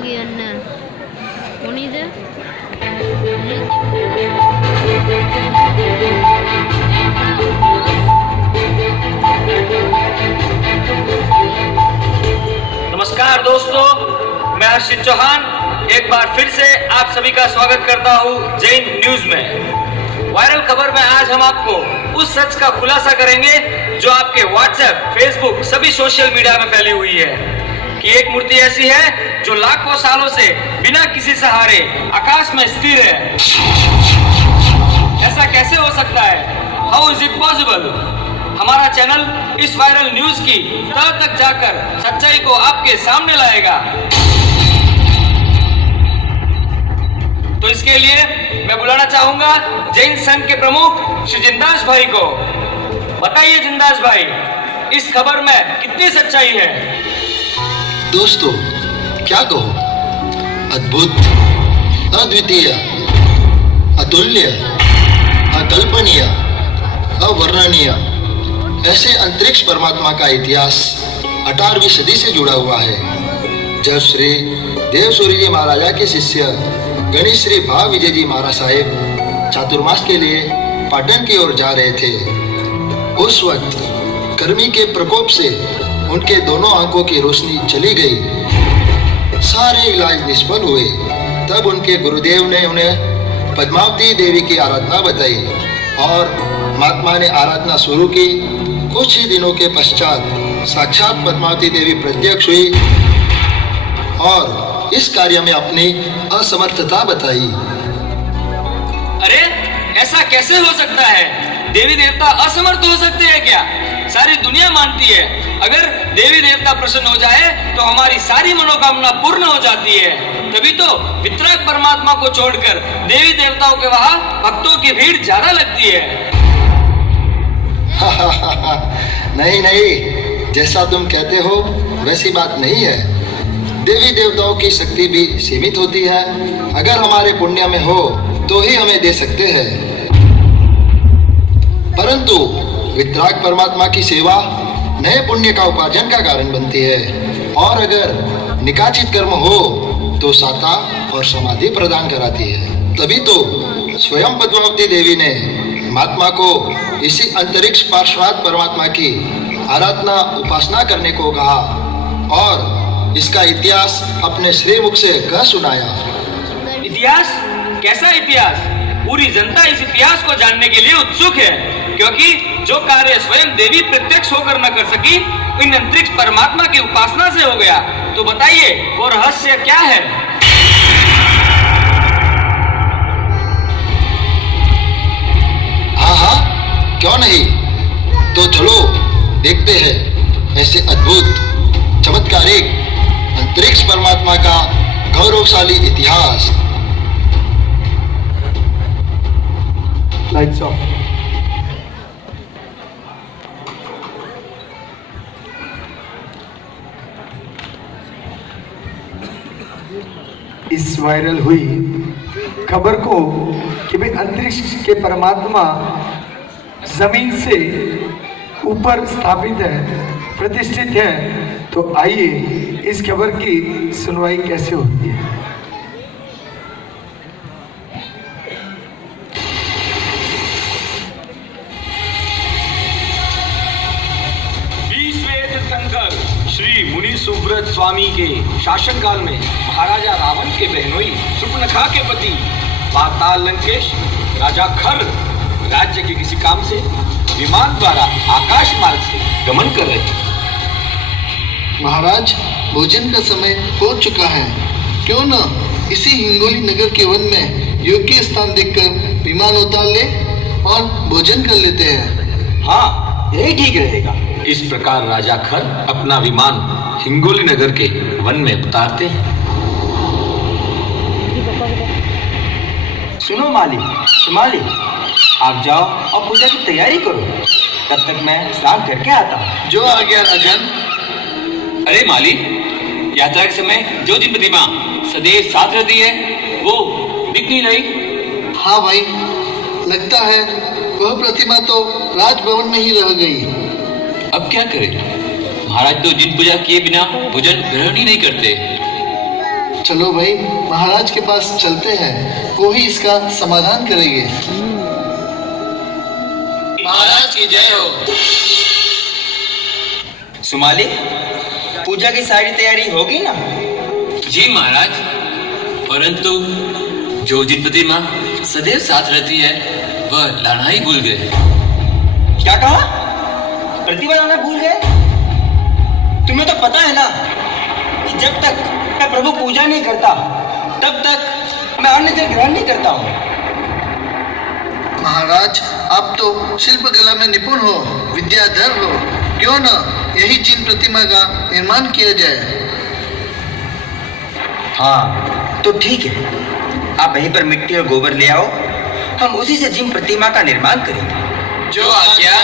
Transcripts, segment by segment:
ಹೋಗಿ ಅನ್ನ ಉಣಿದೆ नमस्कार दोस्तों, मैं हर्षित चौहान एक बार फिर से आप सभी का स्वागत करता हूं जैन न्यूज में। वायरल खबर में आज हम आपको उस सच का खुलासा करेंगे जो आपके व्हाट्सएप, फेसबुक, सभी सोशल मीडिया में फैली हुई है कि एक मूर्ति ऐसी है जो लाखों सालों से बिना किसी सहारे आकाश में स्थिर है। ऐसा कैसे हो सकता है? How is it possible? हमारा चैनल इस वायरल न्यूज की तह तक जाकर सच्चाई को आपके सामने लाएगा। तो इसके लिए मैं बुलाना चाहूंगा जैन संघ के प्रमुख श्री जिंदास भाई को। बताइए जिंदास भाई, इस खबर में कितनी सच्चाई है? दोस्तों, क्या कहो, अद्भुत, अद्वितीय, अतुल्य, अकल्पनीय, अवर्णनीय ऐसे अंतरिक्ष परमात्मा का इतिहास 18वीं सदी से जुड़ा हुआ है। जब श्री देव सूर्य जी महाराजा के शिष्य गणेश श्री भाव विजय जी महाराज साहेब चातुर्मास के लिए पाटन की ओर जा रहे थे। उस वक्त गर्मी के प्रकोप से उनके दोनों आंखों की रोशनी चली गई। सारे इलाज निष्फल हुए। तब उनके गुरुदेव ने उन्हें पद्मावती देवी की आराधना बताई और महात्मा ने आराधना शुरू की। कुछ ही दिनों के पश्चात साक्षात पद्मावती देवी प्रत्यक्ष हुई और इस कार्य में अपनी असमर्थता बताई। अरे ऐसा कैसे हो सकता है? देवी देवता असमर्थ हो सकते हैं क्या? सारी दुनिया मानती है अगर देवी देवता प्रसन्न हो जाए तो हमारी सारी मनोकामना पूर्ण हो जाती है। तभी तो वितराग परमात्मा को छोड़कर देवी देवताओं के वहां भक्तों की भीड़ ज्यादा लगती है। नहीं नहीं, जैसा तुम कहते हो वैसी बात नहीं है। देवी देवताओं की शक्ति भी सीमित होती है। अगर हमारे पुण्य में हो तो ही हमें दे सकते हैं, परंतु वितराग परमात्मा की सेवा नए पुण्य का उपार्जन का कारण बनती है और अगर निकाचित कर्म हो तो साता और समाधि प्रदान कराती है। तभी तो स्वयं पद्मावती देवी ने महात्मा को इसी अंतरिक्ष पार्श्वनाथ परमात्मा की आराधना उपासना करने को कहा और इसका इतिहास अपने श्रीमुख से कह सुनाया। इतिहास? कैसा इतिहास? पूरी जनता इस इतिहास को जानने के लिए उत्सुक है, क्योंकि जो कार्य स्वयं देवी प्रत्यक्ष होकर न कर सकी इन अंतरिक्ष परमात्मा की उपासना से हो गया। तो बताइए वो रहस्य क्या है? हाँ हाँ, क्यों नहीं, तो चलो देखते हैं ऐसे अद्भुत चमत्कारिक अंतरिक्ष परमात्मा का गौरवशाली इतिहास। Lights off. इस वायरल हुई खबर को कि भाई अंतरिक्ष के परमात्मा जमीन से ऊपर स्थापित है, प्रतिष्ठित है, तो आइए इस खबर की सुनवाई कैसे होती है। तीर्थंकर श्री मुनि सुब्रत स्वामी के शासनकाल में महाराजा रावण के बहनोई सुपर्णखा के पति पाताल लंकेश राजा खर राज्य के किसी काम से विमान द्वारा आकाश मार्ग से गमन कर रहे थे। महाराज, भोजन का समय हो चुका है, क्यों न इसी हिंगोली नगर के वन में योग्य स्थान देखकर विमान उतार ले और भोजन कर लेते हैं। हाँ, यही ठीक रहेगा। इस प्रकार राजा खर अपना विमान हिंगोली नगर के वन में उतारते हैं। सुनो माली, सुमाली, आप जाओ और पूजा की तैयारी करो, तब तक मैं स्नान करके आता हूँ। जो आ गया राजन। अरे माली, यात्रा के समय जो जी प्रतिमा सदैव साथ रहती है वो दिख नहीं रही। हाँ भाई, लगता है वह प्रतिमा तो राजभवन में ही रह गई। अब क्या करें? महाराज तो दिन पूजा किए बिना भोजन ग्रहण ही नहीं करते। चलो भाई, महाराज के पास चलते हैं, वो ही इसका समाधान करेंगे। महाराज की जय हो। सुमाली, पूजा की सारी तैयारी होगी ना? जी महाराज, परंतु जो जिन प्रतिमा सदैव साथ रहती है वह लाना ही भूल गए। क्या कहा? प्रतिमा लाना भूल गए? तुम्हें तो पता है ना कि जब तक मैं प्रभु पूजा नहीं करता तब तक मैं अन्न जल ग्रहण नहीं करता हूँ। महाराज, आप तो शिल्पकला में निपुण हो, विद्याधर हो, क्यों न यही जिन प्रतिमा का निर्माण किया जाए। हाँ तो ठीक है, आप यहीं पर मिट्टी और गोबर ले आओ, हम उसी से जिन प्रतिमा का निर्माण करेंगे। जो आज्ञा।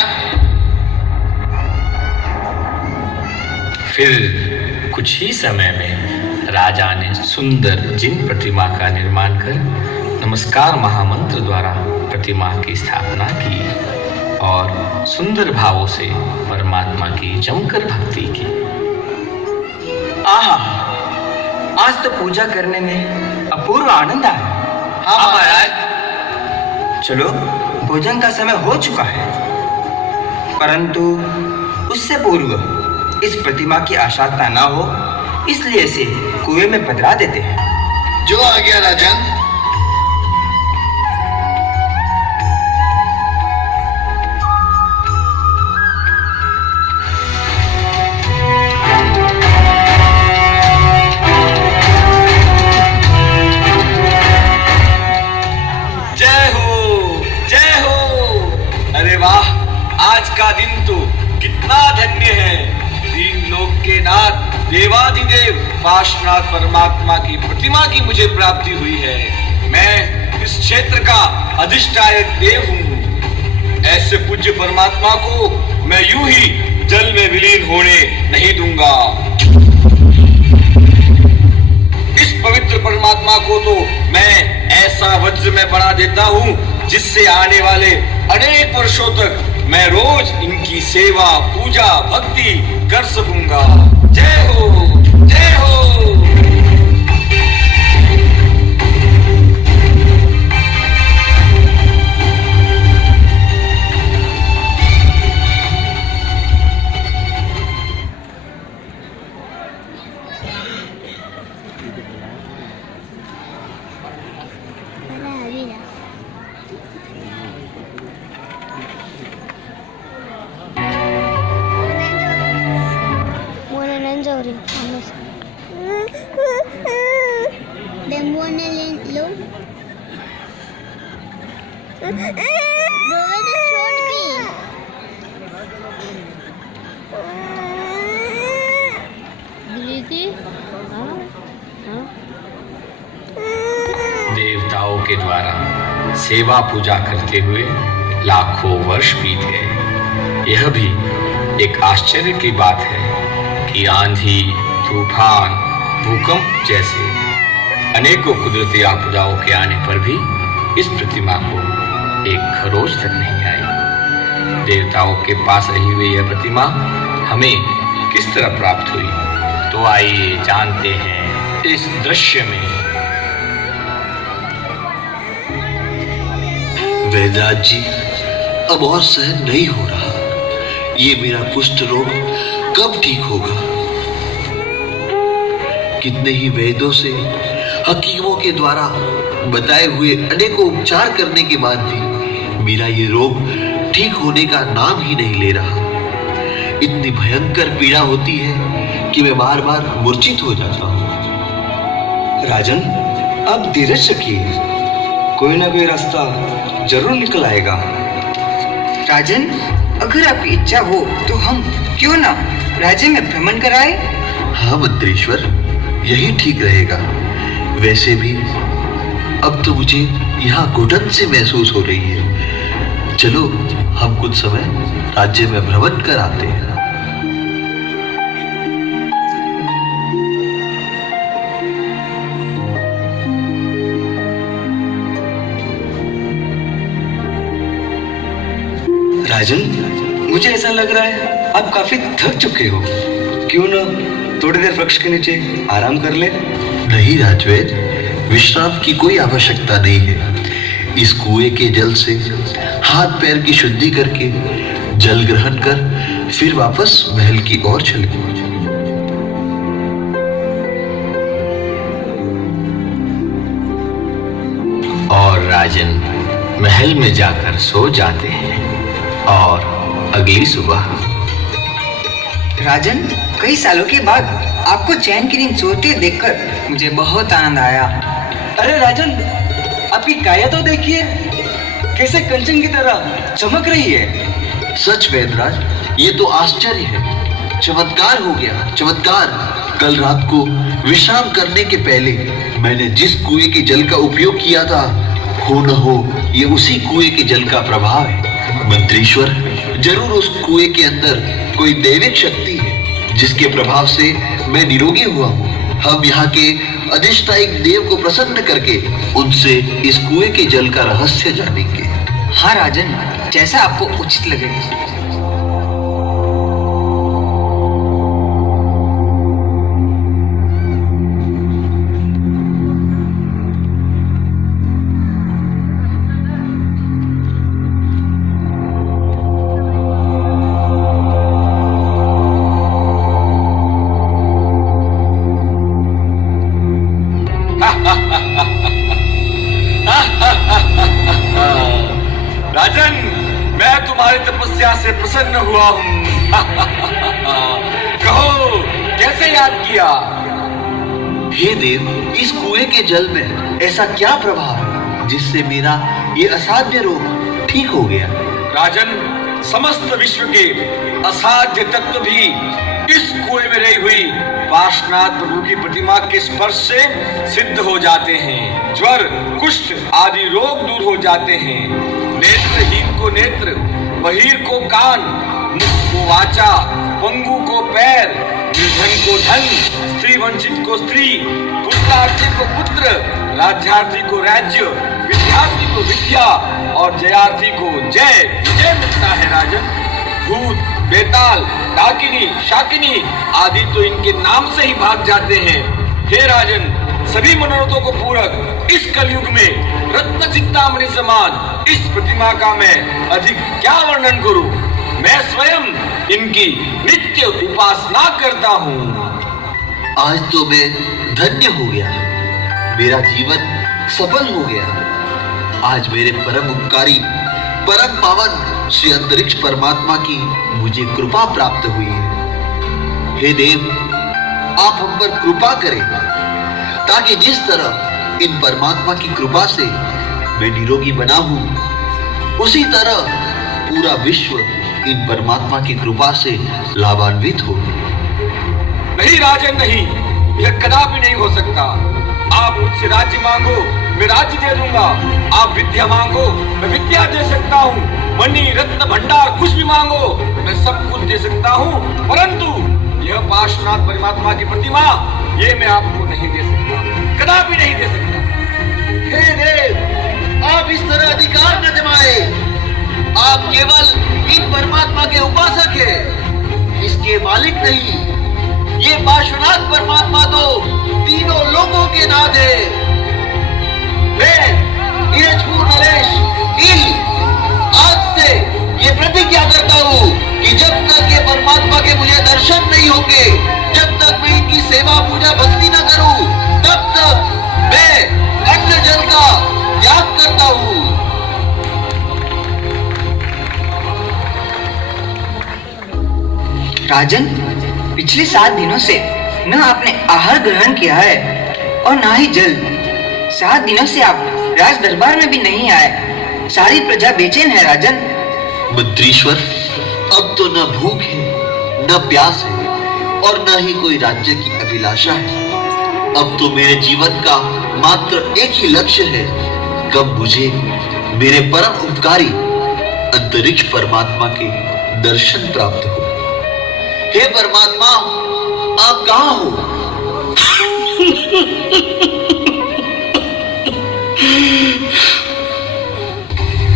फिर कुछ ही समय में राजा ने सुंदर जिन प्रतिमा का निर्माण कर नमस्कार महामंत्र द्वारा प्रतिमा की स्थापना की और सुंदर भावों से परमात्मा की जमकर भक्ति की। आहा, आज तो पूजा करने में अपूर्व आनंद आया। हाँ महाराज। चलो, भोजन का समय हो चुका है, परंतु उससे पूर्व इस प्रतिमा की अशांतता ना हो, इसलिए इसे कुएं में पधरा देते हैं। जो आ गया राजन। जय हो, जय हो। अरे वाह, आज का दिन तो कितना धन्य है। तीन लोक के नाथ देवाधिदेव पार्श्वनाथ परमात्मा की प्रतिमा की मुझे प्राप्ति हुई है। मैं इस क्षेत्र का अधिष्ठायक देव हूँ। ऐसे पूज्य परमात्मा को मैं यूं ही जल में विलीन होने नहीं दूंगा। इस पवित्र परमात्मा को तो मैं ऐसा वज्र में बना देता हूँ जिससे आने वाले अनेक वर्षों तक मैं रोज इनकी सेवा, पूजा, भक्ति कर सकूंगा। जय हो, जय हो। देवताओं के द्वारा सेवा पूजा करते हुए लाखों वर्ष बीत गए। यह भी एक आश्चर्य की बात है कि आंधी, तूफान, भूकंप जैसे अनेकों कुदरती आपदाओं के आने पर भी इस प्रतिमा को एक खरोच तक नहीं आई। देवताओं के पास रही हुई यह प्रतिमा हमें किस तरह प्राप्त हुई, तो आइए जानते हैं इस दृश्य में। वैद्यनाथ जी, अब और सहन नहीं हो रहा। ये मेरा कुष्ठ रोग कब ठीक होगा? कितने ही वैद्यों से, हकीमों के द्वारा बताए हुए अनेकों उपचार करने के बाद भी मेरा ये रोग ठीक होने का नाम ही नहीं ले रहा। इतनी भयंकर पीड़ा होती है कि मैं बार बार मूर्छित हो जाता हूँ। राजन, आप धीरज रखिए, कोई ना कोई रास्ता जरूर निकल आएगा। राजन, अगर आपकी इच्छा हो तो हम क्यों ना राज्य में भ्रमण कराए? हाँ मंत्रेश्वर, यही ठीक रहेगा। वैसे भी अब तो मुझे यहाँ घुटन से महसूस हो रही है। चलो हम कुछ समय राज्य में भ्रमण कर आते हैं। राजन, मुझे ऐसा लग रहा है आप काफी थक चुके हो। क्यों ना थोड़ी देर वृक्ष के नीचे आराम कर ले। नहीं राजवेद, विश्राम की कोई आवश्यकता नहीं है। इस कुएं के जल से हाथ पैर की शुद्धि करके जल ग्रहण कर फिर वापस महल की ओर चले। और राजन महल में जाकर सो जाते हैं और अगली सुबह। राजन, कई सालों के बाद आपको चैन की नींद सोते देखकर मुझे बहुत आनंद आया। अरे राजन, आपकी काया तो देखिए, कैसे कंचन की तरह चमक रही है। सच वेदराज, ये तो आश्चर्य है। चमत्कार हो गया, चमत्कार। कल रात को विश्राम करने के पहले मैंने जिस कुएं के जल का उपयोग किया था, हो न हो ये उसी कुएं के जल का प्रभाव है। मंत्रीश्वर, जरूर उस कुएं के अंदर कोई दैविक शक्ति है जिसके प्रभाव से मैं निरोगी हुआ हूँ। हम यहाँ के अधिष्ठायक देव को प्रसन्न करके उनसे इस कुएं के जल का रहस्य जानेंगे। हाँ राजन, जैसा आपको उचित लगे। राजन, मैं तुम्हारी तपस्या से प्रसन्न हुआ हूँ। कहो, कैसे याद किया? हे देव, इस कुएं के जल में ऐसा क्या प्रभाव है जिससे मेरा ये असाध्य रोग ठीक हो गया? राजन, समस्त विश्व के असाध्य तत्व भी इस कुएं में रही हुई पार्श्वनाथ प्रभु की प्रतिमा के स्पर्श से सिद्ध हो जाते हैं। ज्वर, कुष्ठ आदि रोग दूर हो जाते हैं। नेत्रहीन को नेत्र, बहिर को कान, मुख को वाचा, पंगु को पैर, निर्धन को धन, स्त्री वंचित को स्त्री, पुत्रार्थी को पुत्र, राज्यार्थी को राज्य, विद्यार्थी को विद्या और जयार्थी को जय विजय मिलता है। राजन, भूत, बेताल, डाकिनी, शाकिनी आदि तो इनके नाम से ही भाग जाते हैं। हे राजन, सभी मनोरथों को पूरक इस कलयुग में रत्न चिंतामणि समान इस प्रतिमा का मैं अधिक क्या वर्णन करूं? मैं स्वयं इनकी नित्य उपासना करता हूं। आज तो मैं धन्य हो गया, मेरा जीवन सफल हो गया। आज मेरे परम उपकारी, परम पावन श्री अंतरिक्ष परमात्मा की मुझे कृपा प्राप्त हुई है। हे देव, आप हम पर कृपा करें ताकि जिस तरह इन परमात्मा की कृपा से मैं निरोगी बना हूं, उसी तरह पूरा विश्व इन परमात्मा की कृपा से लाभान्वित हो। नहीं राजन, नहीं, यह कदापि नहीं हो सकता। आप मुझसे राज्य मांगो, मैं राज्य दे दूंगा। आप विद्या मांगो, मैं विद्या दे सकता हूँ। मणि, रत्न, भंडार कुछ भी मांगो, मैं सब कुछ दे सकता हूँ। परंतु यह पार्श्वनाथ परमात्मा की प्रतिमा, ये मैं आपको नहीं दे सकता, कदापि नहीं दे सकता। हे देव, आप इस तरह अधिकार न जमाए। आप केवल इन परमात्मा के उपासक हैं, इसके मालिक नहीं। ये पार्श्वनाथ परमात्मा तो तीनों लोगों के नाथ है। आज से ये प्रतिज्ञा करता हूँ कि जब तक ये परमात्मा के मुझे दर्शन नहीं होंगे, जब तक मैं इनकी सेवा पूजा भक्ति न करूं, तब तक मैं अन्न जल का त्याग करता हूँ। राजन, पिछले 7 दिनों से न आपने आहार ग्रहण किया है और ना ही जल। 7 दिनों से आप राज दरबार में भी नहीं आए। सारी प्रजा बेचैन है राजन। मंत्रीश्वर, अब तो न भूख है, न प्यास है और न ही कोई राज्य की अभिलाषा है। अब तो मेरे जीवन का मात्र एक ही लक्ष्य है, कब मुझे मेरे परम उपकारी अंतरिक्ष परमात्मा के दर्शन प्राप्त हो। हे परमात्मा, आप कहाँ हो?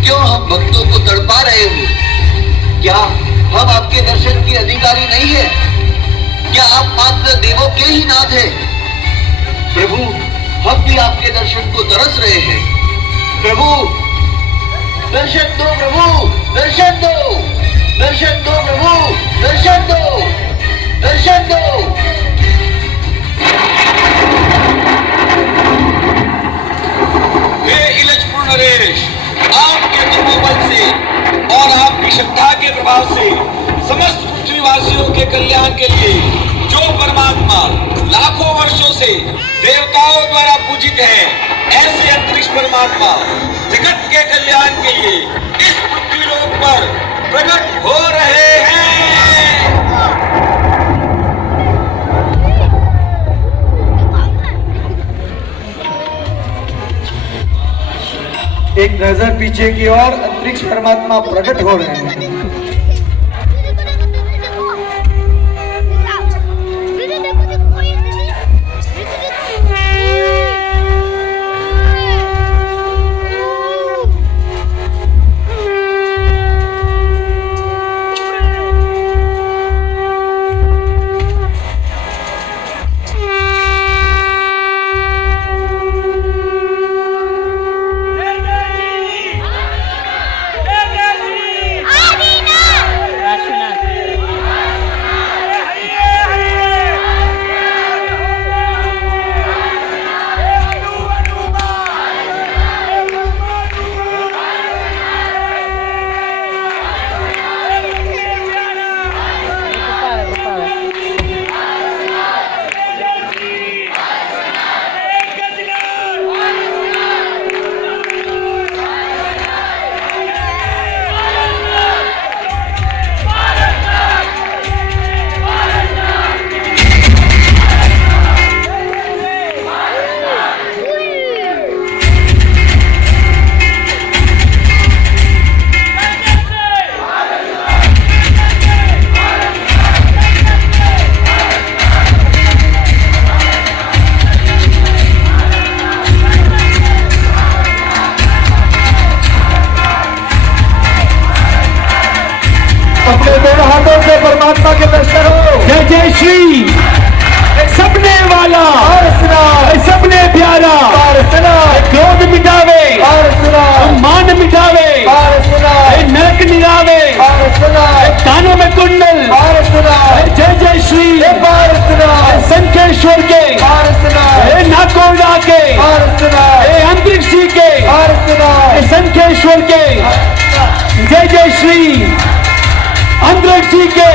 क्यों हम भक्तों को तड़पा रहे हो? क्या हम आपके दर्शन के अधिकारी नहीं है? क्या आप मात्र देवों के ही नाथ हैं? प्रभु, हम भी आपके दर्शन को तरस रहे हैं। प्रभु, दर्शन दो प्रभु, दर्शन दो, दर्शन दो प्रभु, दर्शन दो, दर्शन दो। हे इलजपूर्ण नरेश, आपके तपोबल से और आपकी श्रद्धा के प्रभाव से समस्त पृथ्वीवासियों के कल्याण के लिए जो परमात्मा लाखों वर्षों से देवताओं द्वारा पूजित है, ऐसे अंतरिक्ष परमात्मा जगत के कल्याण के लिए इस पृथ्वी लोक पर प्रकट हो रहे हैं। एक नजर पीछे की ओर, अंतरिक्ष परमात्मा प्रकट हो रहे हैं। अपने दोनों हाथों से परमात्मा के दर्शन हो। जय जय श्री सबने वाला, सबने प्यारा, क्रोध मिटावे, मान मिटावे, नरक निरावे, कानों में कुंडल, जय जय श्री संकेश्वर के, नाकोड़ा के, अंतरिक्ष के, संकेश्वर के, जय जय श्री अंतरिक्ष के,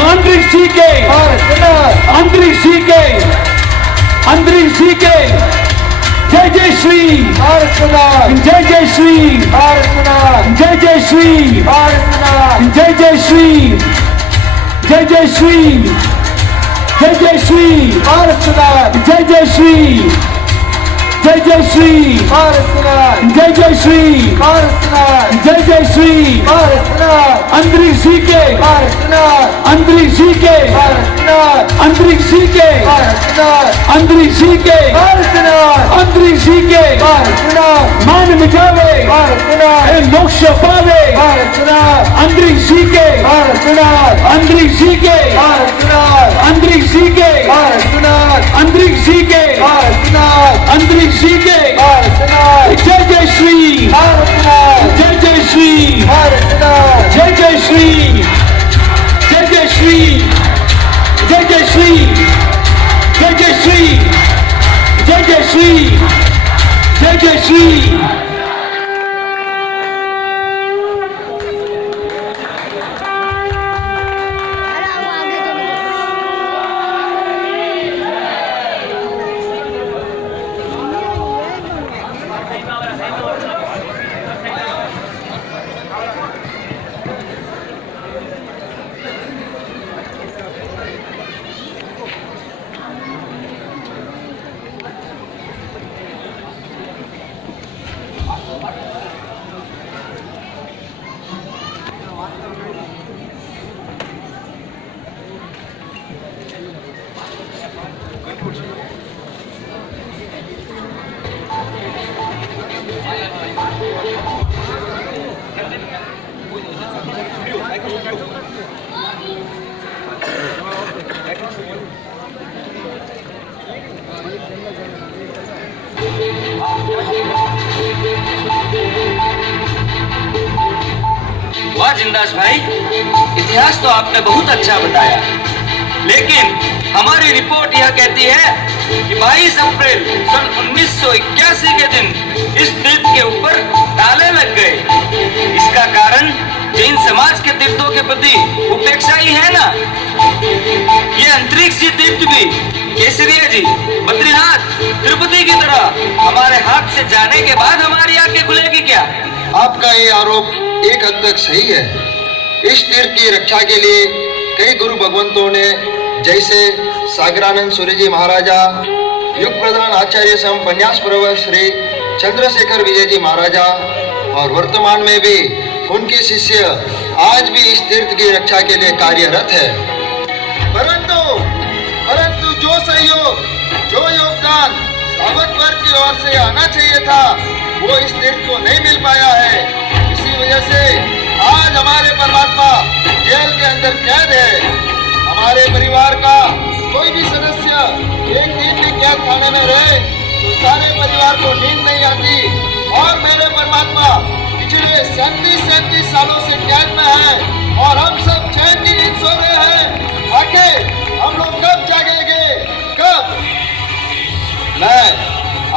अंतरिक्ष के, अंतरिक्ष के, अंतरिक्ष के, जय जय श्री, जय जय श्री, जय जय श्री, जय जय श्री, जय जय श्री, जय जय श्री, जय जय श्री, जय जय श्री, जय जय श्री, जय जय श्री, अंतरिक्ष के, अंतरिक्ष के, अंतरिक्ष के, अंतरिक्ष के, अंतरिक्ष के, मान मिटावे, मोक्ष पावे, अंतरिक्ष के, अंतरिक्ष के, अंतरिक्ष के, अंतरिक्ष के, अंतरिक्ष के, जय जय श्री, जय जय श्री, जय जय श्री, जय जय श्री, जय जय श्री, जय जय श्री, जय जय श्री, जय जय श्री। बिंदास भाई, इतिहास तो आपने बहुत अच्छा बताया, लेकिन हमारी रिपोर्ट यह कहती है कि 22 अप्रैल सन 1981 के दिन इस तीर्थ के ऊपर ताले लग गए। इसका कारण जैन समाज के तीर्थों के प्रति उपेक्षा ही है ना। ये अंतरिक्ष जी तीर्थ भी केसरिया जी, बद्रीनाथ, तिरुपति की तरह हमारे हाथ से जाने के बाद हमारी आंखें खुलेगी क्या? आपका ये आरोप एक हद तक सही है। इस तीर्थ की रक्षा के लिए कई गुरु भगवंतों ने, जैसे सागरानंद सूर्य जी महाराजा, युग प्रधान आचार्य सम पन्यास प्रवर श्री चंद्रशेखर विजय जी महाराजा, और वर्तमान में भी उनके शिष्य आज भी इस तीर्थ की रक्षा के लिए कार्यरत है। परंतु जो सहयोग, जो योगदान श्रावक वर्ग की ओर से आना चाहिए था, वो इस तीर्थ को नहीं मिल पाया है। इसी वजह से आज हमारे परमात्मा जेल के अंदर कैद है। हमारे परिवार का कोई भी सदस्य एक दिन भी कैद खाने में रहे तो सारे परिवार को नींद नहीं आती, और मेरे परमात्मा पिछले 37 सालों से कैद में है और हम सब चैन की नींद सो रहे हैं। आखिर हम लोग कब जागेंगे, कब? मैं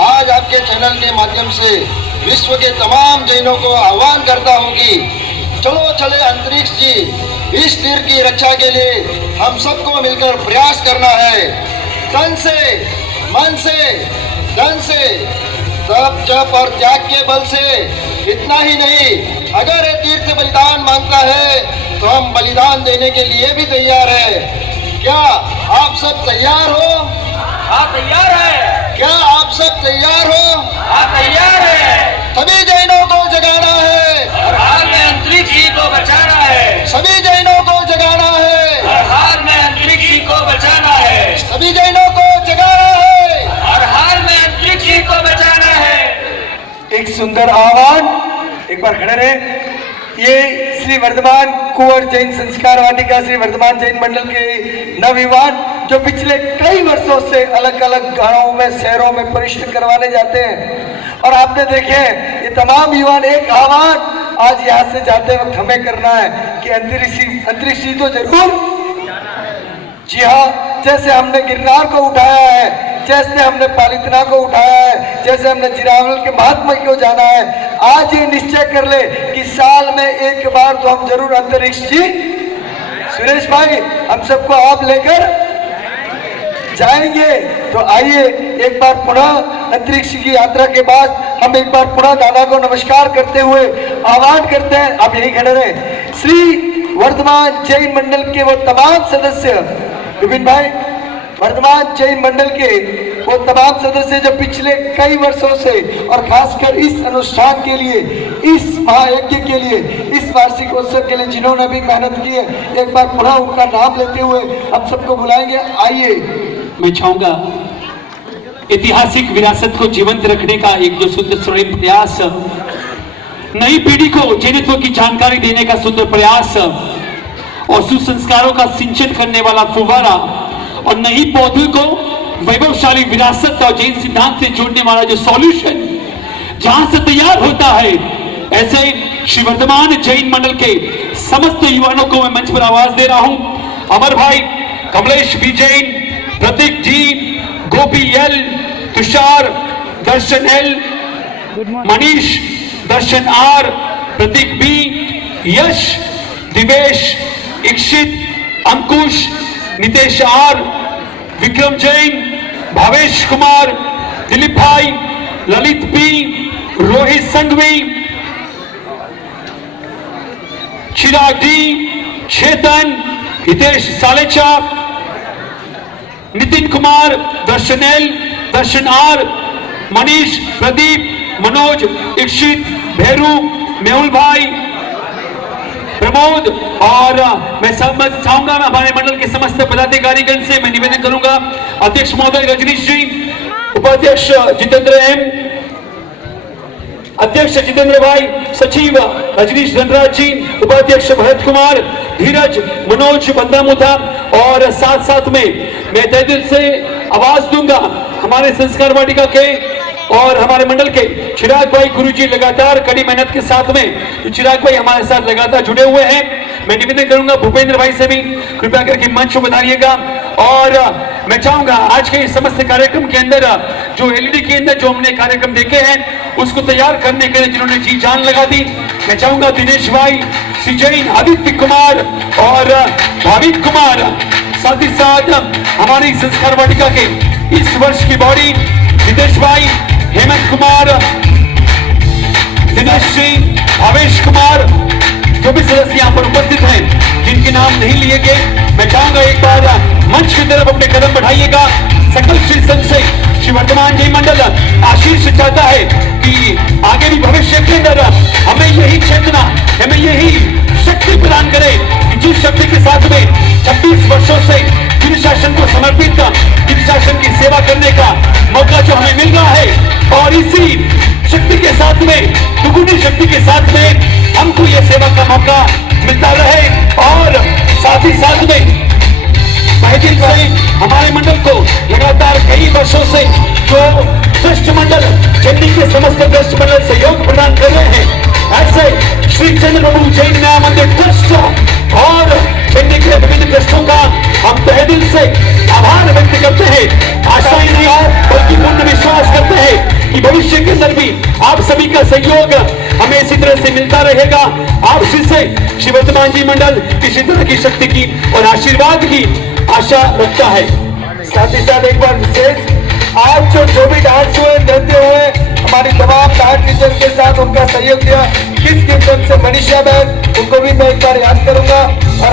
आज आपके चैनल के माध्यम से विश्व के तमाम जैनों को आह्वान करता हूँ कि चलो चले अंतरिक्ष जी, इस तीर्थ की रक्षा के लिए हम सबको मिलकर प्रयास करना है। तन से, मन से, धन से, तप जप और त्याग के बल से। इतना ही नहीं, अगर ये तीर्थ बलिदान मांगता है तो हम बलिदान देने के लिए भी तैयार है। क्या आप सब तैयार हो? आप तैयार है? क्या आप सब तैयार हो? आप तैयार है? सभी जैनों को जगाना है, हर हाल में अंतरिक्ष जी को बचाना है। सभी जैनों को जगाना है, हर हाल में अंतरिक्ष जी को बचाना है। सभी जैनों को जगाना है, हर हाल में अंतरिक्ष जी को बचाना है। एक सुंदर आह्वान, एक बार खड़े रहे। ये श्री वर्धमान कुंवर जैन संस्कार वाटिका, श्री वर्धमान जैन मंडल के नवयुवान जो पिछले कई वर्षों से अलग अलग गांवों में, शहरों में परिश्रम करवाने जाते हैं, और आपने देखे ये तमाम युवान एक आह्वान आज यहाँ से जाते वक्त हमें करना है कि अंतरिक्ष तो जरूर। जी हाँ, जैसे हमने गिरनार को उठाया है, जैसे हमने पालितना को उठाया है, जैसे हमने जिरावल के महात्मा को जाना है, आज ये निश्चय कर ले कि साल में एक बार तो हम जरूर अंतरिक्ष जी। सुरेश भाई, हम सबको आप लेकर जाएंगे। तो आइए एक बार पुनः अंतरिक्ष की यात्रा के बाद हम एक बार पुनः दादा को नमस्कार करते हुए आह्वान करते हैं, आप यही खड़े रहे। श्री वर्धमान जैन मंडल के वो तमाम सदस्य, विपिन भाई, वर्धमान जैन मंडल के वो तमाम सदस्य जो पिछले कई वर्षों से और खासकर इस अनुष्ठान के लिए, इस महायज्ञ के लिए, इस वार्षिक उत्सव के लिए जिन्होंने भी मेहनत की है, एक बार पुनः उनका नाम लेते हुए हम सबको बुलाएंगे। आइए। मैं चाहूंगा ऐतिहासिक विरासत को जीवंत रखने का एक जो सुंदर स्वर्णिम प्रयास, नई पीढ़ी को जैनत्व की जानकारी देने का सुंदर प्रयास, और सुसंस्कारों का सिंचन करने वाला फुव्वारा, और नई पौधों को वैभवशाली विरासत और जैन सिद्धांत से जोड़ने वाला जो सॉल्यूशन जहां से तैयार होता है, ऐसे श्री वर्धमान जैन मंडल के समस्त युवाओं को मैं मंच पर आवाज दे रहा हूं। Amar bhai, Kamlesh B Jain, Prateek ji, Gopi L, Tushar, Darshan L, Manish, Darshan R, Prateek B, Yash, Divesh, Ikshit, Ankush, Nitesh R, Vikram Jain, Bhavesh Kumar, Dilip bhai, Lalit P, Rohit Sanghvi, Chirag D, Chetan, Hitesh Salecha, Nitin Kumar, Darshan L, Darshan R, Manish, Pradeep, Manoj, Ikshit, Bhairu, Mehul bhai, Pramod, और मैं चाहूंगा मैं हमारे मंडल के समस्त पदाधिकारीगण से मैं निवेदन करूंगा, अध्यक्ष महोदय रजनीश जी, उपाध्यक्ष जितेंद्र एम, अध्यक्ष जितेंद्र भाई, सचिव रजनीश धनराज जी, उपाध्यक्ष भरत कुमार, धीरज, मनोज बंदामुथा, और साथ साथ में मैं तहे दिल से आवाज दूंगा हमारे संस्कार वाटिका के और हमारे मंडल के चिराग भाई गुरुजी लगातार कड़ी मेहनत के साथ में, चिराग भाई हमारे साथ लगातार जुड़े हुए हैं। मैं निवेदन करूंगा भूपेंद्र भाई से भी कृपया करके मंच को बनाइएगा। और मैं चाहूंगा आज के इस समस्त कार्यक्रम के अंदर जो एलईडी के अंदर जो हमने कार्यक्रम देखे हैं उसको तैयार करने के लिए जिन्होंने जी जान लगा दी, मैं चाहूंगा दिनेश भाई, श्री जैन, आदित्य कुमार और भाविक कुमार, साथ ही साथ हमारी संस्कार वाटिका के इस वर्ष की बॉडी हितेश भाई, हेमंत कुमार, दिनेश सिंह, भावेश कुमार, जो भी सदस्य यहाँ पर उपस्थित हैं जिनके नाम नहीं लिए गए, मैं चाहूंगा एक बार मंच की तरफ अपने कदम बढ़ाइएगा। सकल श्री संघ से श्री वर्तमान जैन मंडल आशीष चाहता है कि आगे भी भविष्य के अंदर हमें यही चेतना, हमें यही शक्ति प्रदान करे कि जिस शक्ति के साथ में 26 वर्षों से गिर शासन को समर्पित, गिर शासन की सेवा करने का मौका जो हमें मिल रहा है और इसी शक्ति के साथ में, दुगुनी शक्ति के साथ में हमको ये सेवा का मौका मिलता रहे। और साथ ही साथ में दिन से हमारे मंडल को लगातार कई वर्षों से जो ट्रस्ट मंडल, चेन्नई के समस्त ट्रस्ट मंडल सहयोग प्रदान कर रहे हैं, ऐसे श्री चंद्र प्रभु जैन न्याय मंदिर ट्रस्ट और चेन्नई के विभिन्न ट्रस्टों का हम तहे दिल से आभार व्यक्त करते हैं। आशा ही नहीं बल्कि पूर्ण विश्वास करते हैं कि भविष्य के अंदर भी आप सभी का सहयोग हमें इसी तरह से मिलता रहेगा। आप से श्री वर्तमान जी मंडल इसी तरह की शक्ति की और आशीर्वाद की आशा रखता है। साथ ही साथ एक बार विशेष आज जो भी डांस हुए, नृत्य हुए, हमारी तमाम डांस टीचर के साथ उनका सहयोग दिया, किस कीर्तन से मनीषा बहन, उनको भी मैं एक बार याद करूंगा।